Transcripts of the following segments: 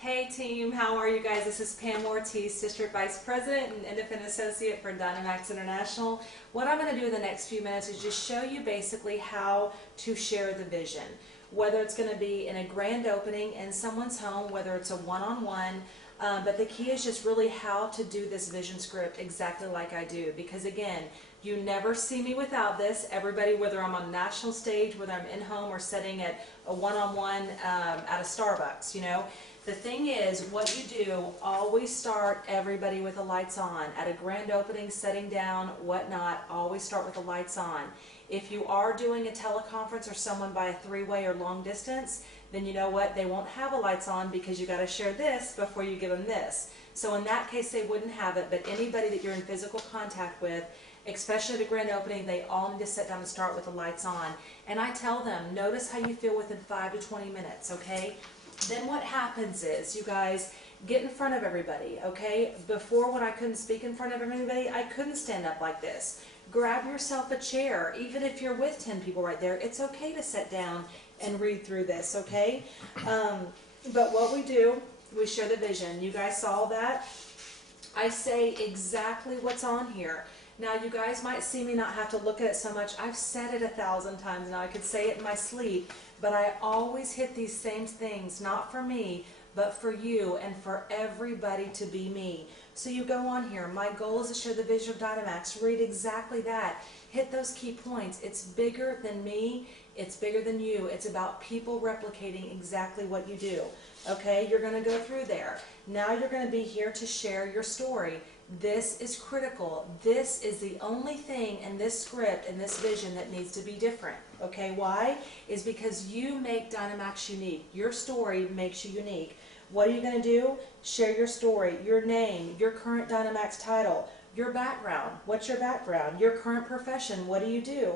Hey team, how are you guys? This is Pam Ortiz, District Vice President and Independent Associate for Dynamaxx International. What I'm going to do in the next few minutes is just show you basically how to share the vision. Whether it's going to be in a grand opening in someone's home, whether it's a one-on-one, but the key is just really how to do this vision script exactly like I do. Because again, you never see me without this. Everybody, whether I'm on a national stage, whether I'm in home or sitting at a one-on-one at a Starbucks, you know. The thing is, what you do, always start everybody with the lights on. At a grand opening, setting down, whatnot, always start with the lights on. If you are doing a teleconference or someone by a three-way or long distance, then you know what, they won't have the lights on because you got to share this before you give them this. So in that case, they wouldn't have it, but anybody that you're in physical contact with, especially at a grand opening, they all need to sit down and start with the lights on. And I tell them, notice how you feel within 5 to 20 minutes, okay? Then what happens is, you guys get in front of everybody, okay? Before, when I couldn't speak in front of everybody, I couldn't stand up like this. Grab yourself a chair. Even if you're with 10 people right there, it's okay to sit down and read through this, okay? But what we do, we share the vision. You guys saw that? I say exactly what's on here. Now, you guys might see me not have to look at it so much. I've said it 1,000 times now. I could say it in my sleep, but I always hit these same things, not for me, but for you and for everybody to be me. So you go on here. My goal is to share the vision of Dynamaxx. Read exactly that. Hit those key points. It's bigger than me. It's bigger than you. It's about people replicating exactly what you do. Okay, you're going to go through there. Now you're going to be here to share your story. This is critical. This is the only thing in this script and this vision that needs to be different. Okay, why? Is because you make Dynamaxx unique. Your story makes you unique. What are you going to do? Share your story, your name, your current Dynamaxx title, your background. What's your background? Your current profession. What do you do?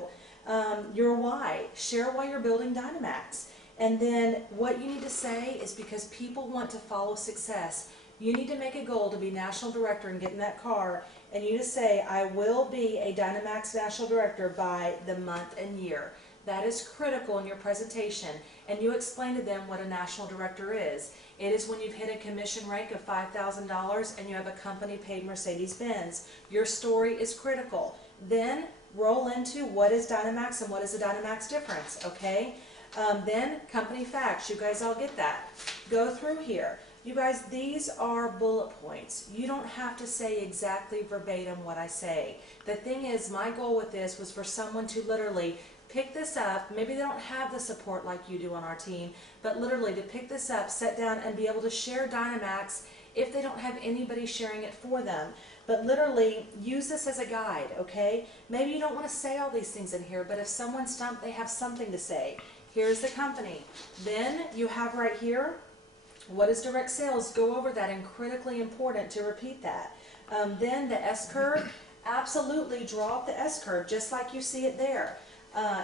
Your why. Share why you're building Dynamaxx. And then what you need to say is, because people want to follow success, you need to make a goal to be national director and get in that car, and you just say, I will be a Dynamaxx national director by the month and year. That is critical in your presentation, and you explain to them what a national director is. It is when you've hit a commission rank of $5,000 and you have a company paid Mercedes-Benz. Your story is critical. Then roll into what is Dynamaxx and what is the Dynamaxx difference, okay? Then company facts. You guys all get that. Go through here. You guys, these are bullet points. You don't have to say exactly verbatim what I say. The thing is, my goal with this was for someone to literally pick this up. Maybe they don't have the support like you do on our team, but literally to pick this up, sit down, and be able to share Dynamaxx if they don't have anybody sharing it for them. But literally use this as a guide, okay? Maybe you don't want to say all these things in here, but if someone's stumped, they have something to say. Here's the company. Then you have right here, what is direct sales? Go over that, and critically important to repeat that. Then the S-curve, absolutely draw up the S-curve just like you see it there.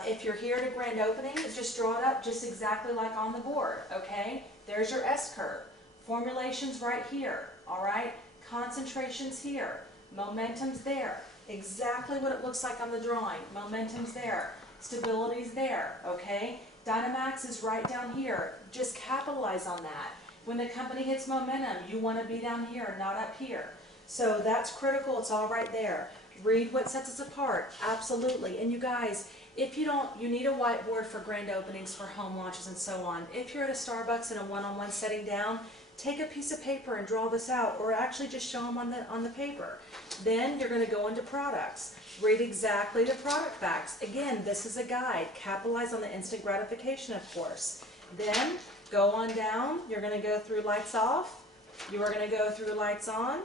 If you're here at a grand opening, just draw it up just exactly like on the board, okay? There's your S-curve. Formulations right here, all right? Concentrations here. Momentum's there. Exactly what it looks like on the drawing. Momentum's there. Stability's there, okay? Dynamaxx is right down here. Just capitalize on that. When the company hits momentum, you want to be down here, not up here. So that's critical. It's all right there. Read what sets us apart. Absolutely. And you guys, if you don't, you need a whiteboard for grand openings, for home launches, and so on. If you're at a Starbucks in a one-on-one setting down, take a piece of paper and draw this out, or actually just show them on the paper. Then you're going to go into products. Read exactly the product facts. Again, this is a guide. Capitalize on the instant gratification, of course. Then go on down. You're going to go through lights off. You are going to go through lights on.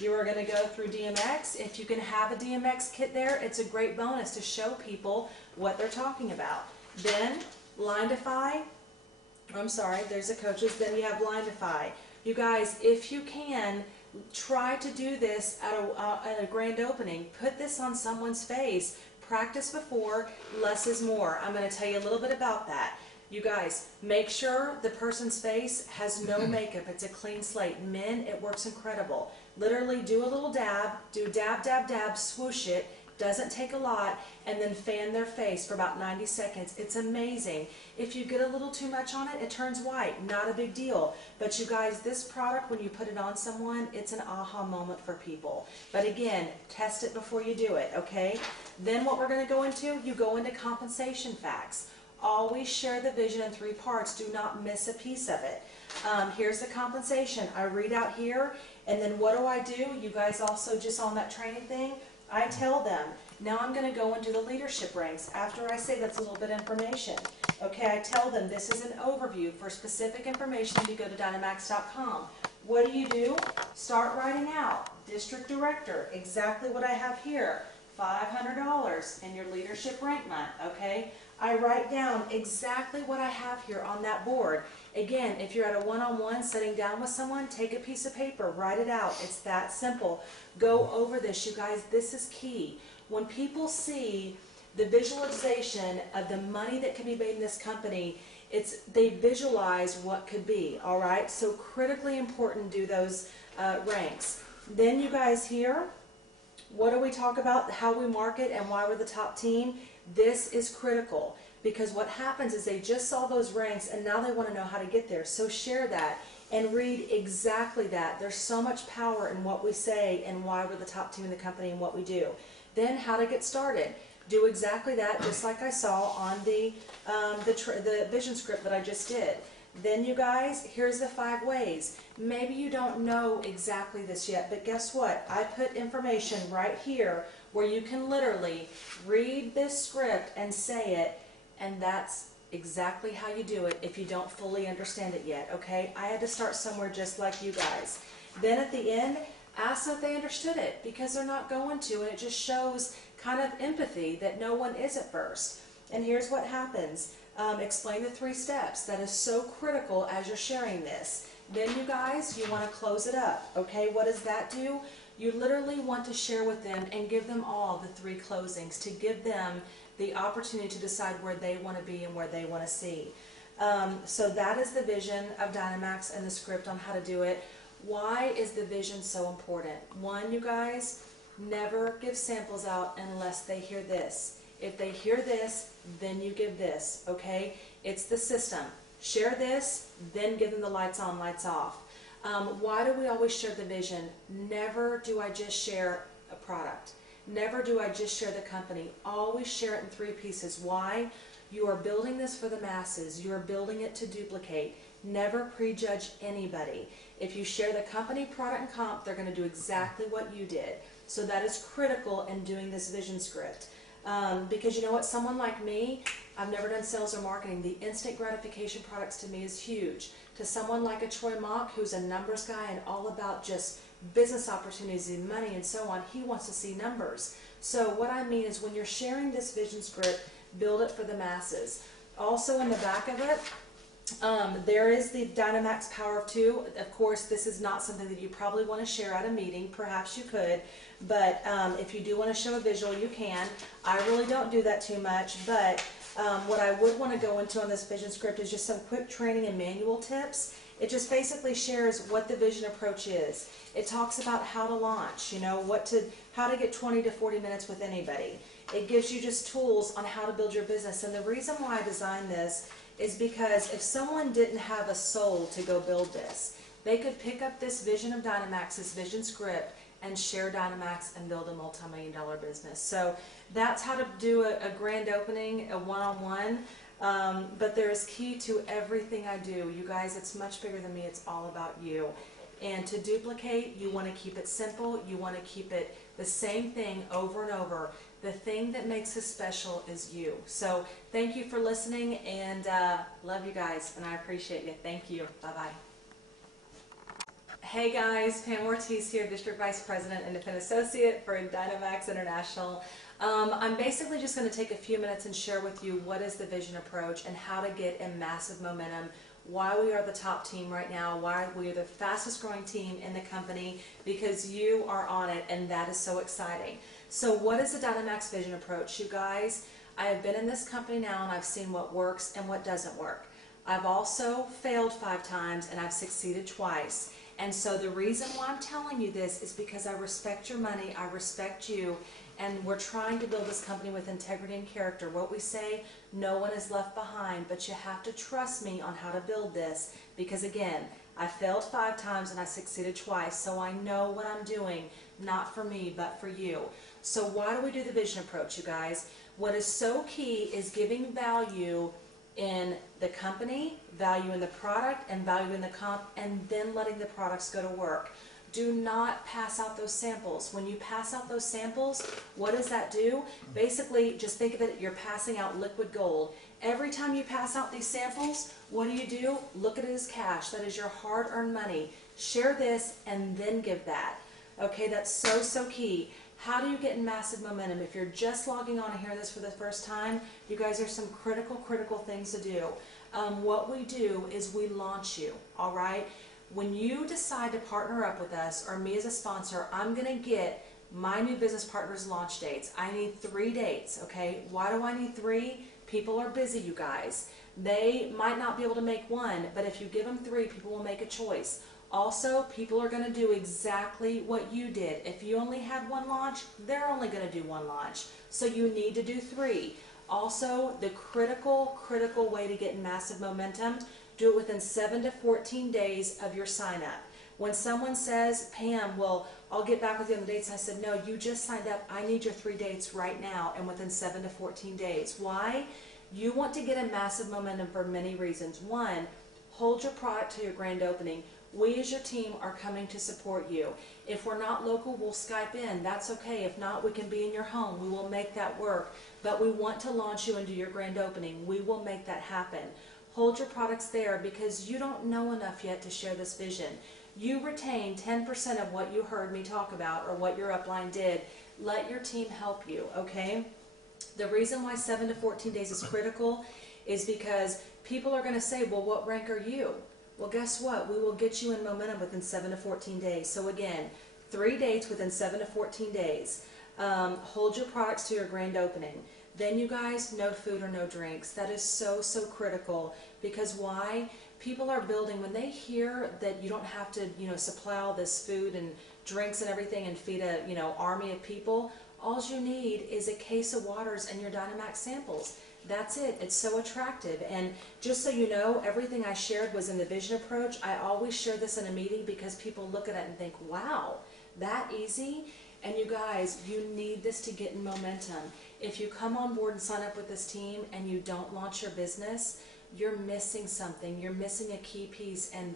You are going to go through DMX. If you can have a DMX kit there, it's a great bonus to show people what they're talking about. Then Line-defy. I'm sorry, there's the coaches. Then you have Line-defy. You guys, if you can, try to do this at a grand opening. Put this on someone's face. Practice before. Less is more. I'm going to tell you a little bit about that. You guys, make sure the person's face has no makeup. It's a clean slate. Men, it works incredible. Literally do a little dab. Do dab, dab, dab. Swoosh it. Doesn't take a lot, and then fan their face for about 90 seconds. It's amazing. If you get a little too much on it, it turns white. Not a big deal. But you guys, this product, when you put it on someone, it's an aha moment for people. But again, test it before you do it, okay? Then what we're going to go into, you go into compensation facts. Always share the vision in 3 parts. Do not miss a piece of it. Here's the compensation. I read out here, and then what do? You guys also just on that training thing, I tell them, now I'm going to go into the leadership ranks. After I say that's a little bit of information. Okay, I tell them this is an overview. For specific information, you go to Dynamaxx.com. What do? Start writing out. District director, exactly what I have here. $500 in your leadership rank month, okay? I write down exactly what I have here on that board. Again, if you're at a one-on-one sitting down with someone, take a piece of paper, write it out. It's that simple. Go over this, you guys. This is key. When people see the visualization of the money that can be made in this company, they visualize what could be, all right? So critically important, do those ranks. Then you guys here, what do we talk about? How we market and why we're the top team. This is critical because what happens is they just saw those ranks and now they want to know how to get there. So share that and read exactly that. There's so much power in what we say and why we're the top team in the company and what we do. Then how to get started. Do exactly that, just like I saw on the vision script that I just did. Then you guys, here's the 5 ways. Maybe you don't know exactly this yet, but guess what? I put information right here where you can literally read this script and say it, and that's exactly how you do it if you don't fully understand it yet, okay? I had to start somewhere just like you guys. Then at the end, ask them if they understood it, because they're not going to, and it just shows kind of empathy that no one is at first. And here's what happens. Explain the 3 steps. That is so critical as you're sharing this. Then you guys, you want to close it up. Okay, what does that do? You literally want to share with them and give them all the 3 closings to give them the opportunity to decide where they want to be and where they want to see. So that is the vision of Dynamaxx and the script on how to do it. Why is the vision so important? 1, you guys, never give samples out unless they hear this. If they hear this, then you give this, okay? It's the system. Share this, then give them the lights on, lights off. Why do we always share the vision? Never do I just share a product. Never do I just share the company. Always share it in 3 pieces. Why? You are building this for the masses. You are building it to duplicate. Never prejudge anybody. If you share the company, product, and comp, they're going to do exactly what you did. So that is critical in doing this vision script. Because you know what, someone like me, I've never done sales or marketing. The instant gratification products to me is huge. To someone like a Troy Mock, who's a numbers guy and all about just business opportunities and money and so on, he wants to see numbers. So what I mean is when you're sharing this vision script, build it for the masses. Also in the back of it, there is the Dynamaxx Power of 2. Of course, this is not something that you probably want to share at a meeting. Perhaps you could, but if you do want to show a visual, you can. I really don't do that too much, but what I would want to go into on this vision script is just some quick training and manual tips. It just basically shares what the vision approach is. It talks about how to launch, you know, how to get 20 to 40 minutes with anybody. It gives you just tools on how to build your business. And the reason why I designed this is because if someone didn't have a soul to go build this, they could pick up this vision of Dynamaxx's vision script and share Dynamaxx and build a multi-million-dollar business. So that's how to do a grand opening, a one-on-one. But there is key to everything I do. You guys, it's much bigger than me. It's all about you. And to duplicate, you want to keep it simple. You want to keep it the same thing over and over. The thing that makes us special is you. So thank you for listening, and love you guys, and I appreciate you. Thank you. Bye-bye. Hey guys, Pam Ortiz here, District Vice President, Independent Associate for Dynamaxx International. I'm basically just going to take a few minutes and share with you what is the vision approach and how to get a massive momentum, why we are the top team right now, why we are the fastest growing team in the company, because you are on it, and that is so exciting. So what is the Dynamaxx vision approach? You guys, I have been in this company now and I've seen what works and what doesn't work. I've also failed 5 times and I've succeeded twice. And so the reason why I'm telling you this is because I respect your money, I respect you, and we're trying to build this company with integrity and character. What we say, no one is left behind, but you have to trust me on how to build this, because again, I failed 5 times and I succeeded twice, so I know what I'm doing, not for me, but for you. So why do we do the vision approach, you guys? What is so key is giving value in the company, value in the product, and value in the comp, and then letting the products go to work. Do not pass out those samples. When you pass out those samples, what does that do? Basically, just think of it, you're passing out liquid gold. Every time you pass out these samples, what do? Look at it as cash. That is your hard-earned money. Share this and then give that. Okay, that's so, so key. How do you get in massive momentum? If you're just logging on and hearing this for the first time, you guys, there's some critical things to do. What we do is we launch you, all right? When you decide to partner up with us or me as a sponsor, I'm going to get my new business partners launch dates. I need 3 dates, okay? Why do I need 3? People are busy, you guys. They might not be able to make 1, but if you give them 3, people will make a choice. Also, people are going to do exactly what you did. If you only had 1 launch, they're only going to do 1 launch. So you need to do 3. Also, the critical way to get massive momentum, do it within 7 to 14 days of your sign up. When someone says, Pam, well, I'll get back with you on the dates, I said, no, you just signed up. I need your 3 dates right now and within 7 to 14 days. Why? You want to get a massive momentum for many reasons. 1, hold your product to your grand opening. We as your team are coming to support you. If we're not local, we'll Skype in. That's okay. If not, we can be in your home. We will make that work. But we want to launch you into your grand opening. We will make that happen. Hold your products there because you don't know enough yet to share this vision. You retain 10% of what you heard me talk about or what your upline did. Let your team help you, okay? The reason why 7 to 14 days is critical is because people are going to say, well, what rank are you? Well, guess what? We will get you in momentum within 7 to 14 days. So again, 3 dates within 7 to 14 days. Hold your products to your grand opening. Then you guys, no food or no drinks. That is so, so critical because why? People are building, when they hear that you don't have to, supply all this food and drinks and everything and feed a, army of people, all you need is a case of waters and your Dynamaxx samples. That's it. It's so attractive. And just so you know, everything I shared was in the vision approach. I always share this in a meeting because people look at it and think, wow, that easy? And you guys, you need this to get in momentum. If you come on board and sign up with this team and you don't launch your business, you're missing something. You're missing a key piece. And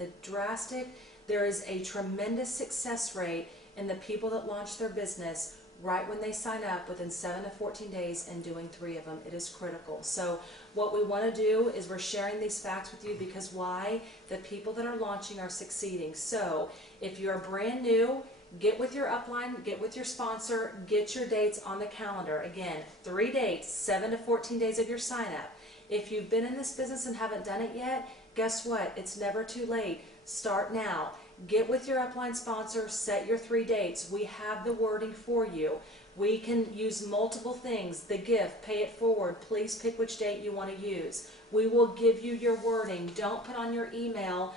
there is a tremendous success rate in the people that launch their business right when they sign up within 7 to 14 days and doing 3 of them. It is critical. So what we want to do is we're sharing these facts with you because why? The people that are launching are succeeding. So if you're brand new, get with your upline, get with your sponsor, get your dates on the calendar. Again, 3 dates, 7 to 14 days of your sign up. If you've been in this business and haven't done it yet, guess what? It's never too late. Start now. Get with your upline sponsor, set your 3 dates. We have the wording for you. We can use multiple things. The gift, pay it forward. Please pick which date you want to use. We will give you your wording. Don't put on your email,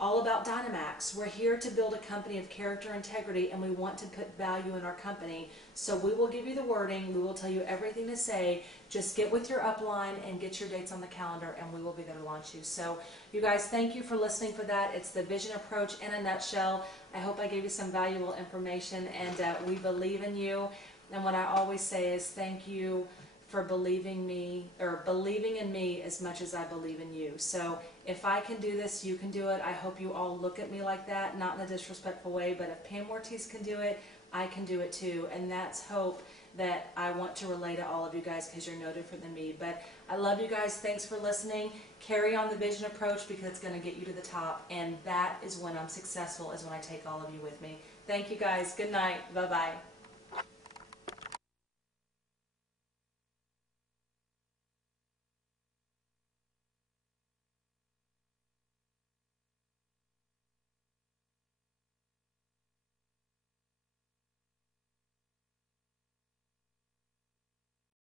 all about Dynamaxx. We're here to build a company of character integrity and we want to put value in our company. So we will give you the wording. We will tell you everything to say. Just get with your upline and get your dates on the calendar and we will be there to launch you. So you guys, thank you for listening for that. It's the vision approach in a nutshell. I hope I gave you some valuable information and we believe in you. And what I always say is thank you for believing in me as much as I believe in you. So if I can do this, you can do it. I hope you all look at me like that, not in a disrespectful way, but if Pam Ortiz can do it, I can do it too. And that's hope that I want to relay to all of you guys because you're no different than me. But I love you guys. Thanks for listening. Carry on the vision approach because it's going to get you to the top. And that is when I'm successful, is when I take all of you with me. Thank you guys. Good night. Bye-bye.